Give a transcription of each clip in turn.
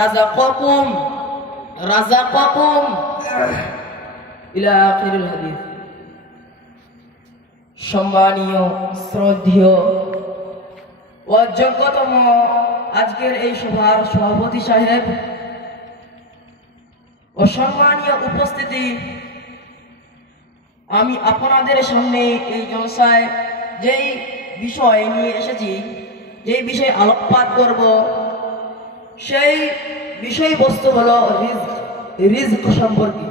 রাযাকাকুম রাযাকাকুম ইলা আখিরিল হাদিস। সম্মানীয়, শ্রদ্ধেয় ও যোগ্যতম আজকের এই সভার সভাপতি সাহেব ও সম্মানীয় উপস্থিতি, আমি আপনাদের সামনে এই জলসায় যেই বিষয় নিয়ে এসেছি, যেই বিষয়ে আলোকপাত করব সেই বিষয়বস্তু হলো রিজক সম্পর্কে।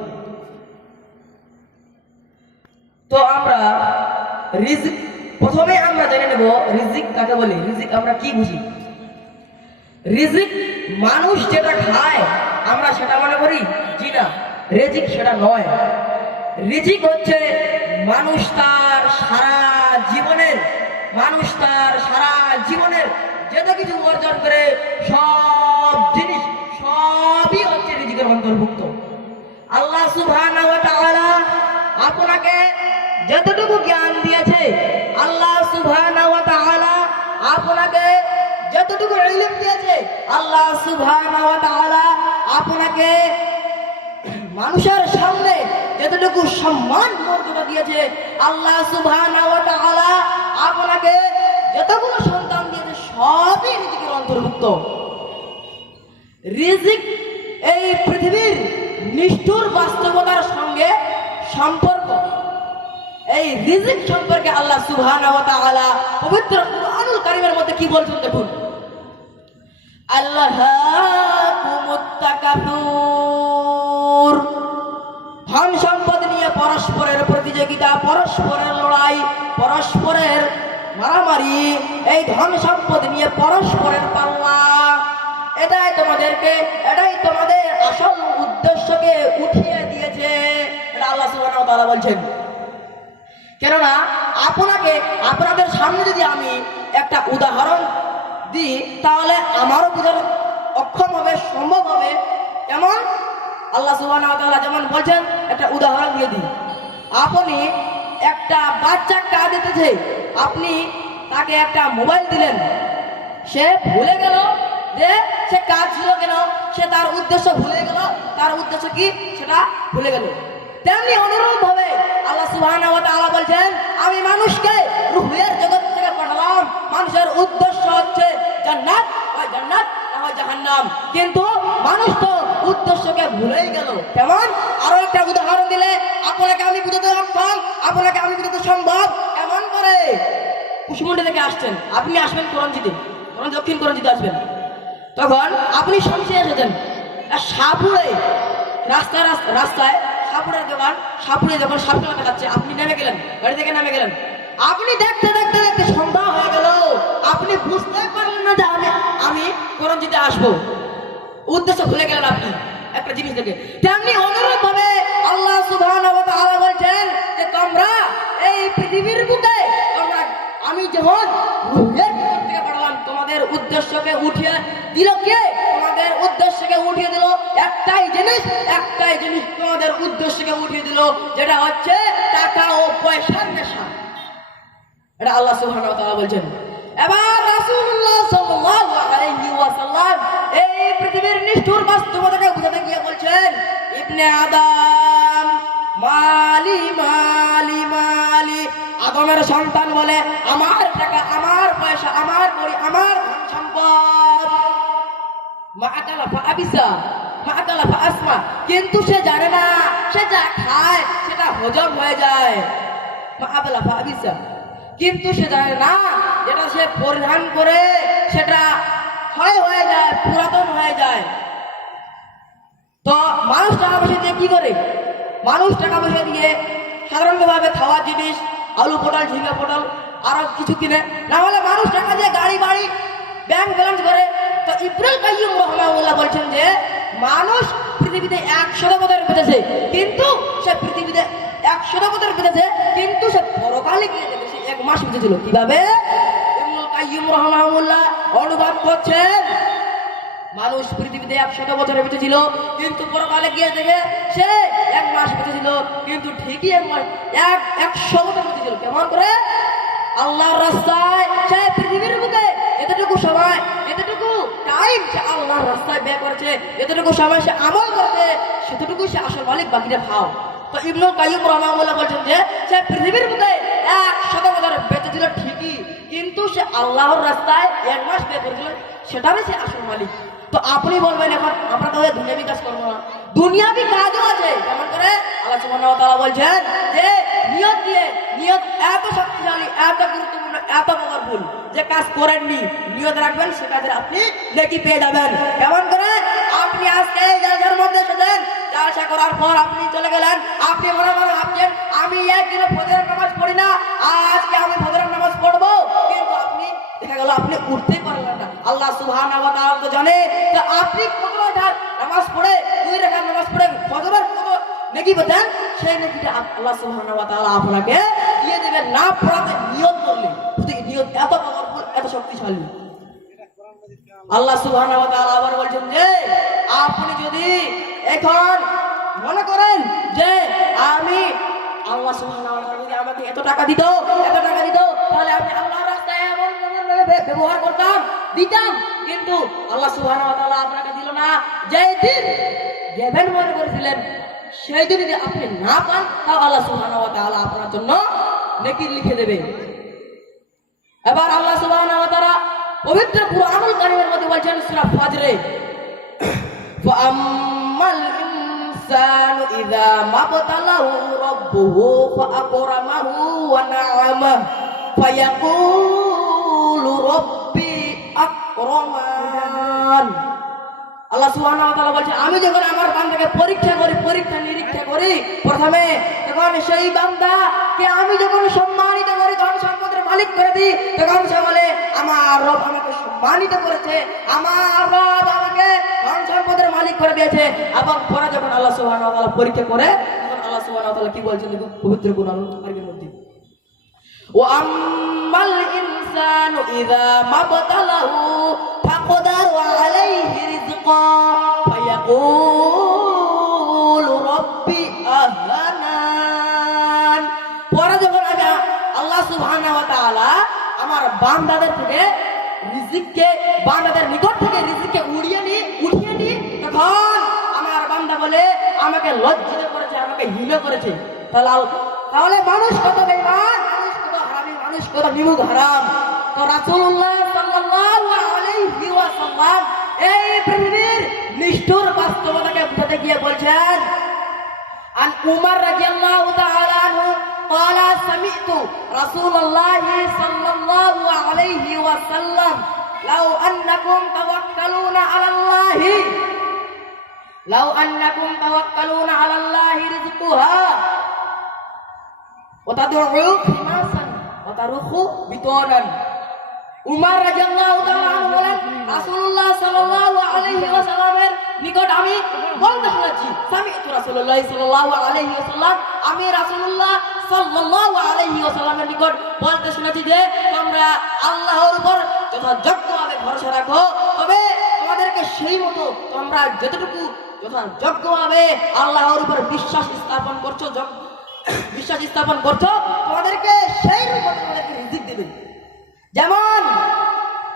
তো আমরা রিজিক, প্রথমে আমরা জেনে নেব রিজিক কাকে বলে, রিজিক আমরা কি বুঝি? রিজিক মানুষ যেটা খায়, আমরা সেটা মনে করি জি না, রেজিক সেটা নয়। রিজিক হচ্ছে মানুষ তার সারা জীবনের, মানুষ তার সারা জীবনের যেটা কিছু অর্জন করে সব জিনিস, সবই হচ্ছে রিজিকের অন্তর্ভুক্ত আল্লাহ সুবহানাহু ওয়া আপনাকে যতটুকু জ্ঞান দিয়েছে, আল্লাহ সুবহানাহু ওয়া আপনাকে যতটুকু ইলম দিয়েছে, আল্লাহ সুবহানাহু ওয়া আপনাকে মানুষের সামনে যতটুকু সম্মান মর্যাদা দিয়েছে, আল্লাহ সুবহানাহু ওয়া আপনাকে যতগুলো সন্তান দিয়েছে, সবই রিজিকের অন্তর্ভুক্ত রিজিক এই পৃথিবীর নিষ্ঠুর বাস্তবতার সঙ্গে সম্পর্ক। এই রিজিক সম্পর্কে আল্লাহ সুবহানাহু পবিত্র কুরআনুল কারীমের মধ্যে কি বলছেন দেখুন। তাকাতুর ধন সম্পদ নিয়ে পরস্পরের প্রতিযোগিতা, পরস্পরের লড়াই, পরস্পরের মারামারি, এই ধন সম্পদ নিয়ে পরস্পরের পাল্লা এটাই তোমাদেরকে, এটাই তোমাদের আসল উদ্দেশ্যকে উঠিয়ে দিয়েছে। এটা আল্লাহ ওয়া তাআলা বলছেন। কেননা, আপনাকে, আপনাদের সামনে যদি আমি একটা উদাহরণ দিই, তাহলে আমারও বোঝার অক্ষম হবে, সম্ভব হবে। কেমন? আল্লাহ তাআলা যেমন বলছেন, একটা উদাহরণ দিয়ে দিই। আপনি একটা বাচ্চা কাজ দিতেছে আপনি তাকে একটা মোবাইল দিলেন। সে ভুলে গেল যে সে কাজ ছিল কেন? সে তার উদ্দেশ্য ভুলে গেল। তার উদ্দেশ্য কি? সেটা ভুলে গেল। তেমনি অনুরূপ ভাবে আল্লাহ ওয়া বলছেন, আমি মানুষকে রুহের জগৎ থেকে পাঠালাম। মানুষের উদ্দেশ্য হচ্ছে জান্নাত হয় জান্নাত জাহান্নাম। কিন্তু মানুষ তো উদ্দেশ্যকে ভুলেই গেল। কেমন আরও একটা উদাহরণ দিলে, আপনাকে আমি বুঝতে অক্ষম আপনাকে আমি বুঝতে সম্ভব। এমন করে কুশমুন্ডি থেকে আসছেন। আপনি আসবেন করঞ্জিতে। করঞ্জি দক্ষিণ করঞ্জিতে আসবেন। তখন আপনি শামসে এসেছেন সাপুড়ে রাস্তা- রাস্তায় সাপুড়ের দোকান সাপুড়ে যখন সাপ খেলা দেখাচ্ছে, আপনি নেমে গেলেন, গাড়ি থেকে নেমে গেলেন। আপনি দেখতে দেখতে দেখতে সন্ধ্যা হয়ে গেল। আপনি বুঝতে পারলেন না যে আমি আমি করঞ্জিতে আসব। উদ্দেশ্য ভুলে গেলেন আপনি, একটা জিনিস থেকে তেমনি অনুরূপ ভাবে আল্লাহ তাআলা বলছেন যে, তোমরা এই পৃথিবীর বুকে, তোমরা আমি যখন উদ্দেশ্যকে উঠিয়ে দিল কে? তোমাদের উদ্দেশ্যকে উঠিয়ে দিল একটাই জিনিস একটাই জিনিস তোমাদের উদ্দেশ্যকে উঠিয়ে দিল, যেটা হচ্ছে টাকা ও পয়সার নেশা। এটা আল্লাহ তাআলা বলছেন। এবার এই পৃথিবীর নিষ্ঠুর বলছেন আদম, মালি মালি মালি। আদমের সন্তান বলে, আমার টাকা, আমার পয়সা, আমার বাড়ি আমার কিন্তু সে জানে না, সে যা খায়, সেটা হজম হয়ে যায়। কিন্তু সে জানে না, যেটা সে পরিধান করে, সেটা ক্ষয় হয়ে যায়, পুরাতন হয়ে যায়। তো মানুষ টাকা পয়সা দিয়ে কি করে? মানুষ টাকা পয়সা দিয়ে সাধারণভাবে খাওয়ার জিনিস, আলু পটল ঝিঙ্গা পটল, আরও কিছু কিনে। না হলে মানুষ টাকা দিয়ে গাড়ি বাড়ি ব্যাংক ব্যালেন্স করে তো ইব্রাহিম কাইয়ুম রহমাউল্লাহ বলছেন যে মানুষ পৃথিবীতে একশো বছর বেঁচেছে, কিন্তু সে পৃথিবীতে একশো বছর বেঁচেছে, কিন্তু সে পরকালে গিয়ে সে এক মাস বেঁচেছিল। কীভাবে? অনুবাদ করছেন, মানুষ পৃথিবীতে একশত বছরে বেঁচে ছিল কিন্তু পরকালে গিয়ে দেখে সে এক মাস বেঁচেছিল, কিন্তু ঠিকই এক মাস, এক একশো বছর বেঁচে ছিল কেমন করে? আল্লাহর রাস্তায় সে পৃথিবীর বুকে এতটুকু সময়, এতটুকু টাইম সে আল্লাহর রাস্তায় ব্যয় করেছে, যতটুকু সময় সে আমল সে আসল মালিক বাকিটা খাও তো ইবনুল কাইয়ুম রহমাহুল্লাহ বলছেন যে, সে পৃথিবীর মধ্যে এক বেঁচে ছিল ঠিকই, কিন্তু সে আল্লাহর রাস্তায় এক মাস ব্যয় করেছিল, সেটারই সে আসল মালিক। তো আপনি বলবেন এখন, আমরা তাহলে দুনিয়াবি কাজ করব না। দুনিয়াবি কাজও আছে, যেমন করে আল্লাহ তাআলা বলছেন যে, নিয়ত দিয়ে নিয়ত এত শক্তিশালী, এত গুরুত্বপূর্ণ এত পাওয়ারফুল যে কাজ করেননি, নিয়ত রাখবেন, সে কাজের আপনি নেকি পেয়ে যাবেন। কেমন করে? আপনি আজকে এই জায়গার মধ্যে এসেছেন জালসা করার পর আপনি চলে গেলেন। আপনি মনে মনে ভাবছেন, আমি একদিন ফজরের নামাজ পড়ি না, আজকে আমি ফজরের নামাজ পড়ব। কিন্তু আপনি, দেখা গেল আপনি উঠতেই পারলেন না। আল্লাহ তাআলা তো জানে যে আপনি কত রাকাত নামাজ পড়ে, দুই রাকাত নামাজ পড়ে, ফজরের কত নেকি পেতেন? সেই নেকিটা আল্লাহ তাআলা আপনাকে দেবেন না, পড়াতে নিয়ত করলে। শুধু নিয়ত, এত পাওয়ারফুল এত শক্তিশালী আল্লাহ সুবহানাহু আবার বলছেন যে, আপনি যদি এখন মনে করেন যে আমি আল্লাহ সুবহানাহু যদি আমাকে এত টাকা দিত, এত টাকা দিত, তাহলে আমি আল্লাহ রাস্তায় এমন ব্যবহার করতাম, দিতাম। কিন্তু আল্লাহ সুবহানাহু আপনাকে দিল না। যেই দিন দেবেন মনে করেছিলেন, সেই দিন যদি আপনি না পান, তাও আল্লাহ তাআলা আপনার জন্য নেকি লিখে দেবে। এবার আল্লাহ ওয়া তাআলা পবিত্র কুরআনুল কারীমের মধ্যে বলছেন সূরা ফাজরে। ফাআম্মাল ইনসানু ইযা মাবতালাহু রাব্বুহু ফাআকরামাহু ওয়া না'amaহু ফায়াকুলু রাব্বি আকরামান। আল্লাহ সুহান বলছে, আমি যখন আমার বান্দাকে পরীক্ষা করি, পরীক্ষা নিরীক্ষা করি, প্রথমে তখন সেই বান্দা কে আমি যখন সম্মানিত করি ধন সম্পদের মালিক করে দিই, তখন সে বলে, আমার রব আমাকে সম্মানিত করেছে, আমার রব আমাকে ধন সম্পদের মালিক করে দিয়েছে। আবার পরে যখন আল্লাহ সুহান পরীক্ষা করে, তখন আল্লাহ সুহান কি বলছেন পবিত্র গুণ আরবির মধ্যে। ও আমাল ইনসানু ইযা মাবতালাহু ফাকদার আলাইহি رزقا فيقول ربي أهانان পরে যখন আমি আল্লাহ সুবহানাহু ওয়া তাআলা আমার বান্দাদের থেকে রিজিককে বান্দাদের নিকট থেকে রিজিককে উড়িয়ে নি উঠিয়ে নি তখন আমার বান্দা বলে আমাকে লজ্জিত করেছে আমাকে হীন করেছে তাহলে আল- তাহলে মানুষ কত বেঈমান মানুষ কত হারামি মানুষ কত নিমুখ হারাম তো রাসূলুল্লাহ সাল্লাল্লাহু আলাইহি ওয়াসাল্লাম এই পৃথিবীর নিষ্ঠুর বাস্তবতাকে বোঝাতে গিয়ে বলছেন عن عمر رضي الله تعالى عنه قال سمعت رسول الله صلى الله عليه وسلم لو أنكم توكلون على الله لو أنكم توكلون على الله رزقها وتدعو خماسا وترخ بطونا উমার রাদিয়াল্লাহু তাআলা বলেন, রাসূলুল্লাহ সাল্লাল্লাহু আলাইহি ওয়াসাল্লামের নিকট আমি বলতে শুনেছি সামি'তু রাসূলুল্লাহ সাল্লাল্লাহু আলাইহি ওয়াসাল্লাম। আমি রাসূলুল্লাহ সাল্লাল্লাহু আলাইহি ওয়াসাল্লামের নিকট বলতে শুনেছি যে, তোমরা আল্লাহর উপর যথাযোগ্যভাবে ভরসা রাখো। তবে তোমাদেরকে সেই মতো তোমরা যতটুকু যথাযোগ্যভাবে আল্লাহর উপর বিশ্বাস স্থাপন করছ বিশ্বাস স্থাপন করছ, তোমাদেরকে সেই রূপে তোমাদেরকে রিজিক দেবে। যেমন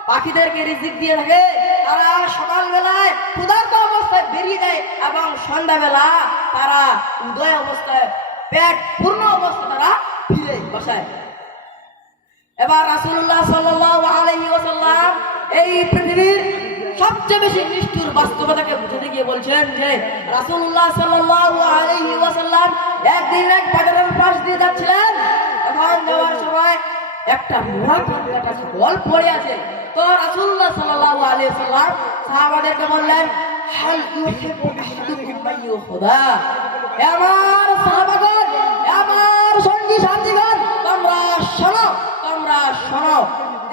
পাখিদেরকে রিজিক দিয়ে থাকে, তারা সকালবেলায় ক্ষুধার্ত অবস্থায় বেরিয়ে যায় এবং সন্ধ্যাবেলা তারা উদয় অবস্থায়, পেট পূর্ণ অবস্থা তারা ফিরে বসায়। এবার আলাইহি ওয়াসাল্লাম এই পৃথিবীর সবচেয়ে বেশি নিষ্ঠুর বাস্তবতাকে বুঝাতে গিয়ে বলছেন যে আলাইহি ওয়াসাল্লাম একদিন এক বাজারের পাশ দিয়ে যাচ্ছিলেন। যাওয়ার সময় একটা লোহা একটা বল পড়ে আছে। তো রাসূলুল্লাহ সাল্লাল্লাহু আলাইহি ওয়াসাল্লাম সাহাবাদেরকে বললেন, হাল ইউহিব্বু আহাদুকুম মাইয়ুখুদা হে আমার সাহাবাগণ আমার সঙ্গী সাথীগণ, তোমরা শোনো তোমরা শোনো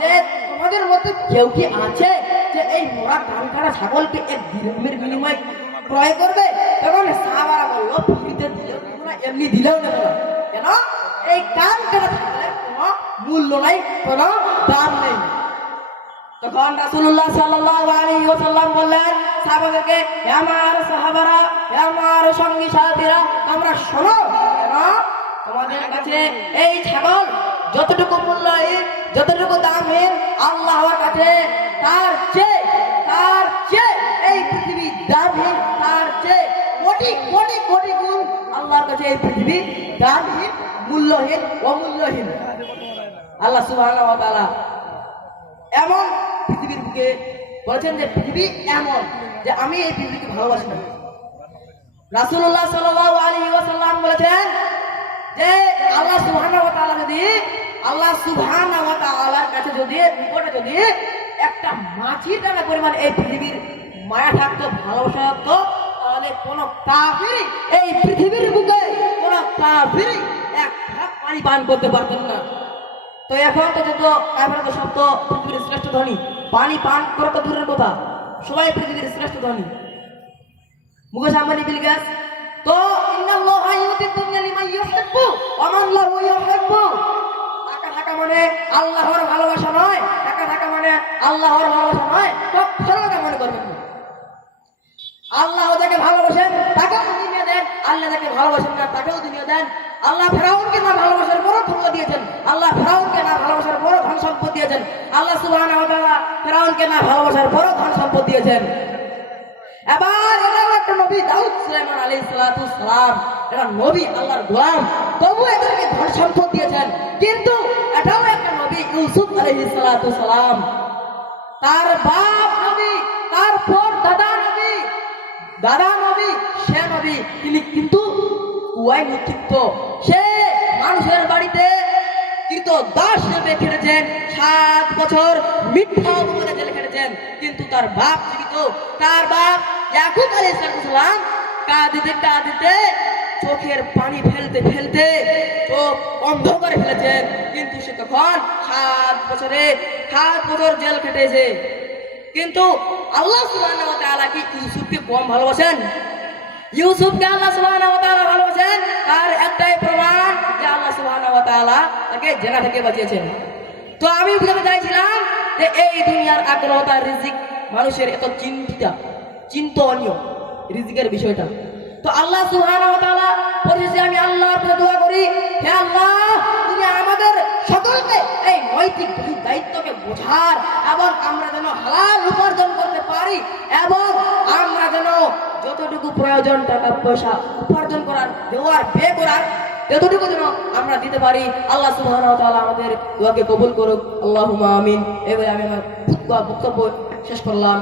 যে তোমাদের মধ্যে কেউ কি আছে যে এই মোরা কান কাটা ছাগলকে এক দিরহমের বিনিময়ে ক্রয় করবে? তখন সাহাবারা বলল এমনি দিলেও না কেন? এই কান কাটা ছাগলের মূল্য নাই, কোনো দাম নেই। তখন আলাইহি ওয়াসাল্লাম বললেন, সাহাবাদেরকে আমার সাহাবারা আমার সঙ্গী সাথীরা তোমরা শোনো, কেন? তোমাদের কাছে এই ছাগল যতটুকু মূল্যহীন, যতটুকু দামহীন, আল্লাহর কাছে তার চেয়ে তার চেয়ে এই পৃথিবী দামহীন, তার চেয়ে কোটি কোটি কোটি গুণ আল্লাহর কাছে এই পৃথিবী দামহীন মূল্যহীন, অমূল্যহীন। আল্লাহ তাআলা এমন পৃথিবীর বুকে বলেছেন যে পৃথিবী এমন যে আমি এই পৃথিবীকে ভালোবাসি না। রাসূলুল্লাহ সাল্লাল্লাহু আলাইহি ওয়াসাল্লাম বলেছেন যে আল্লাহ তাআলা যদি, আল্লাহ তাআলার কাছে যদি, নিকটে যদি একটা মাছির টাকা পরিমাণ এই পৃথিবীর মায়া থাকতো, ভালোবাসা থাকতো, তাহলে কোন কাফির এই পৃথিবীর বুকে, কোন কাফির এক পানি পান করতে পারতেন না। তো এখন তো যত কাফের তো সব তো পৃথিবীর শ্রেষ্ঠ ধনী পানি পান করা তো দূরের কথা। সবাই পৃথিবীর শ্রেষ্ঠ ধনী মুকেশ আম্বানি, বিল গেটস। তো মান ভালোবাসা নয়। টাকা মানে ভালোবাসা নয়। করবেন আল্লাহ যাকে ভালোবাসেন, তাকেও দুনিয়া দেন। আল্লাহ যাকে ভালোবাসেন না, তাকেও দুনিয়া দেন। আল্লাহ ফেরাউনকে না ভালোবাসার পরও ক্ষমতা দিয়েছেন। আল্লাহ ফেরাউনকে না ভালোবাসার পরও ধন সম্পদ দিয়েছেন। আল্লাহ তাআলা ফেরাউনকে না ভালোবাসার পরও ধন সম্পদ দিয়েছেন। এবার একটা এটা নবী, আল্লাহর ধন সম্পদ দিয়েছেন। কিন্তু এটাও একটা নবী ইউসুফ সালাম। তার বাপ নবী তারপর দাদা নবী দাদা নবী, সে নবী। তিনি কিন্তু কুয়ায় নিক্ষিপ্ত সে মানুষের বাড়িতে কিন্তু দাস হিসেবে খেটেছেন, সাত বছর মিথ্যা অপবাদে জেলে খেটেছেন। কিন্তু তার বাপ জীবিত। তার বাপ ইয়াকুব আলাইহিস সালাম কাঁদিতে কাঁদিতে চোখের পানি ফেলতে ফেলতে চোখ বন্ধ করে ফেলেছেন। কিন্তু সে তখন সাত বছরে, সাত বছর জেল খেটেছে। কিন্তু আল্লাহ তাআলা কি ইউসুফকে কম ভালোবাসেন? ইউসুফকে আল্লাহ সুবহানাহু ওয়া ভালোবাসেন। তার একটাই প্রমাণ যে আল্লাহ সুবহানাহু ওয়া তাকে জেনা থেকে বাঁচিয়েছেন। তো আমি বুঝাতে চাইছিলাম যে এই দুনিয়ার আগ্রহতা রিজিক মানুষের এত চিন্তিতা, চিন্তনীয় রিজিকের বিষয়টা। তো আল্লাহ সুবহানাহু ওয়া পরিশেষে আমি আল্লাহর কাছে দোয়া করি, হে আল্লাহ, তুমি আমাদের সকলকে এই নৈতিক দায়িত্বকে বোঝার এবং আমরা যেন হালাল উপার্জন করতে পারি এবং আমরা যতটুকু প্রয়োজন টাকা পয়সা উপার্জন করার দেওয়ার ব্যয় করার যতটুকু যেন আমরা দিতে পারি আল্লাহ সুবহানাহু ওয়া তাআলা আমাদের দোয়াকে কবুল করুক আল্লাহুম্মা আমিন এবারে আমি আমার খুতবা বক্তব্য শেষ করলাম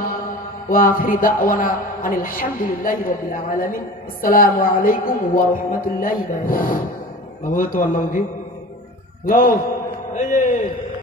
وآخر دعوانا أن الحمد لله رب العالمين السلام عليكم ورحمة الله وبركاته